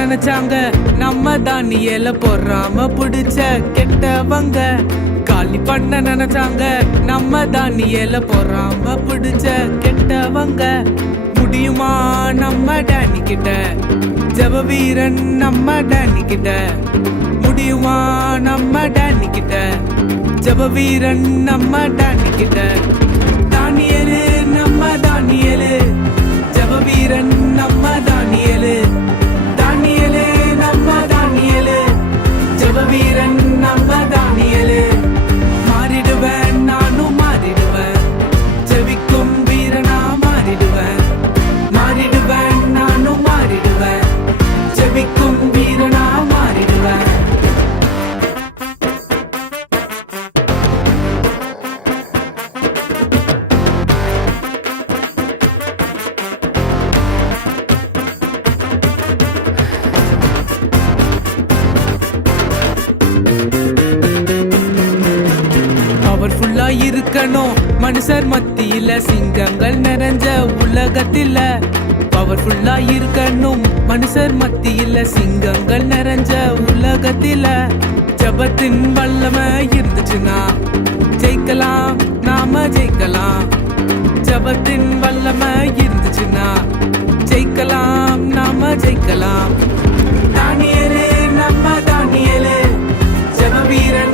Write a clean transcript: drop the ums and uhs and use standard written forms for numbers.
நினைச்சாங்க நம்ம தானியல பொறாம பிடிச்ச கெட்டவங்க. காலி பண்ண நினைச்சாங்க நம்ம தானியல பொறாம பிடிச்ச கெட்டவங்க. முடியுமா நம்ம டேனி கிட்ட, ஜெப வீரன் நம்ம டேனி கிட்ட. முடியுமா நம்ம டேனி கிட்ட, ஜெப வீரன் நம்ம டேனி கிட்ட. தானியலு நம்ம தானியலு, ஜெப வீரன் நம்ம தானியலு. தானியலு நம்ம தானியலு, ஜெப வீரன் நம்ம தானியலு. மாறிடுவேன் நானும் மாறிடுவேன், ஜெபிக்கும் வீரனா மாறிடுவேன். மாறிடுவேன் நானும் மாறிடுவேன், ஜெபிக்கும் வீரனா மாறிடுவேன். பவர்ஃபுல்லா இருக்கணும் மனுஷர் மத்தியில, சிங்கங்கள் நிறைஞ்ச உலகத்தில. பவர்ஃபுல்லா இருக்கணும் மனுஷர் மத்தியில, சிங்கங்கள் நிறைஞ்ச உலகத்தில. ஜபத்தின் வல்லமை இருந்துச்சுன்னா ஜெயிக்கலாம், நாம ஜெயிக்கலாம். ஜபத்தின் வல்லமை இருந்துச்சுன்னா ஜெயிக்கலாம், நாம ஜெயிக்கலாம். தானியலு நம்ம தானியலு, ஜெப வீரன்